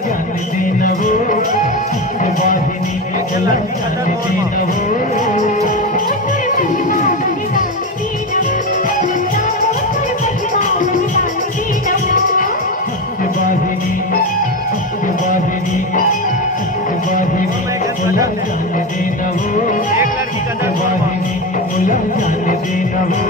ज्ञान देना वो वाहिनी मुला ज्ञान देना वो वाहिनी वाहिनी वाहिनी मुला ज्ञान देना वो वाहिनी मुला ज्ञान देना वो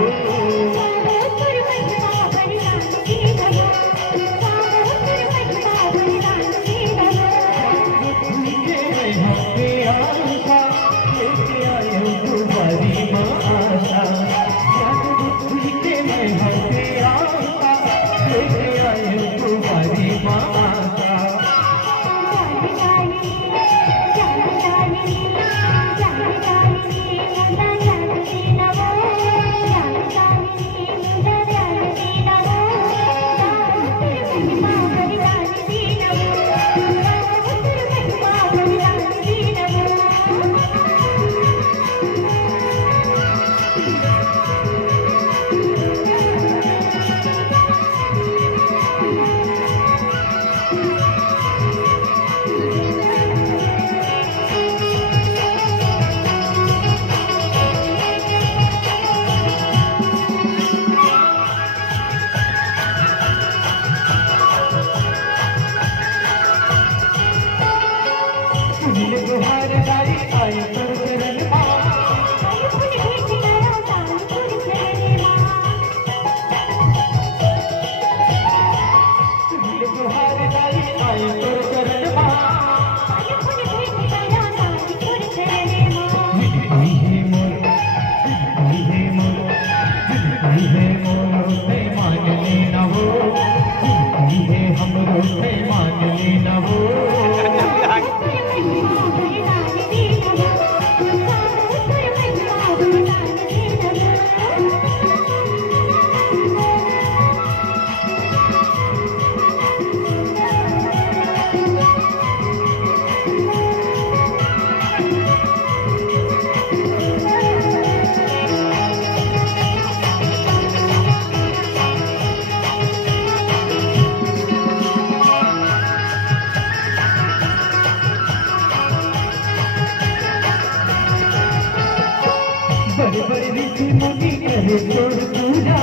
बड़े ऋषि मुनि करे जोड़ पूजा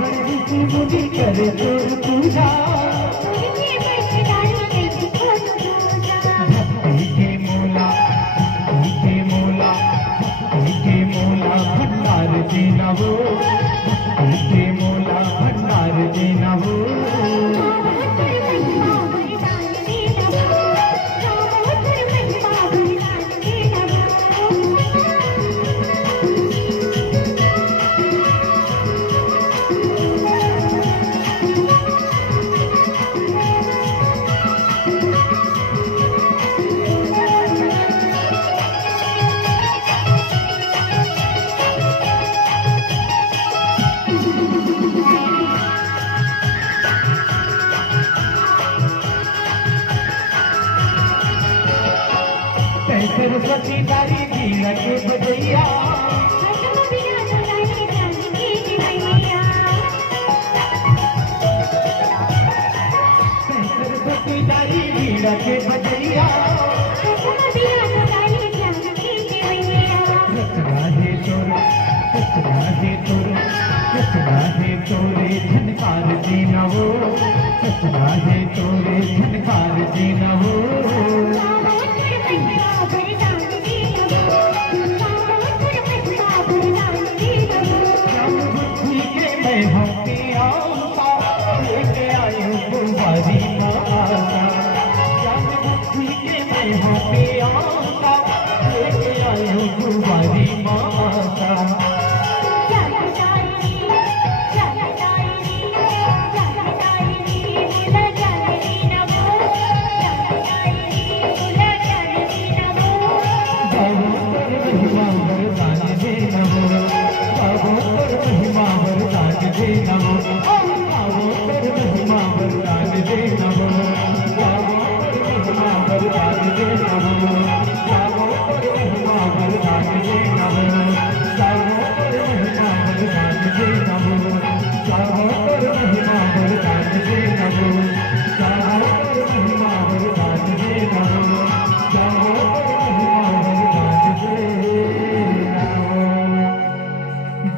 बड़े ऋषि मुनि करे जोड़ पूजा भंडार देना वो मोला भंडार देना वो सरस्वती दारी बीड़ा के बजैया सरस्वती दारी बीड़ा के बजैया रचना है तोरे झनकार देना वो रचना है तोरे झनकार देना वो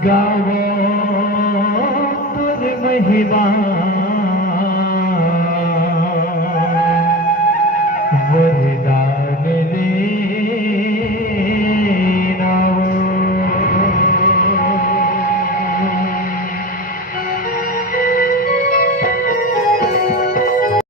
गावो तुर महिमा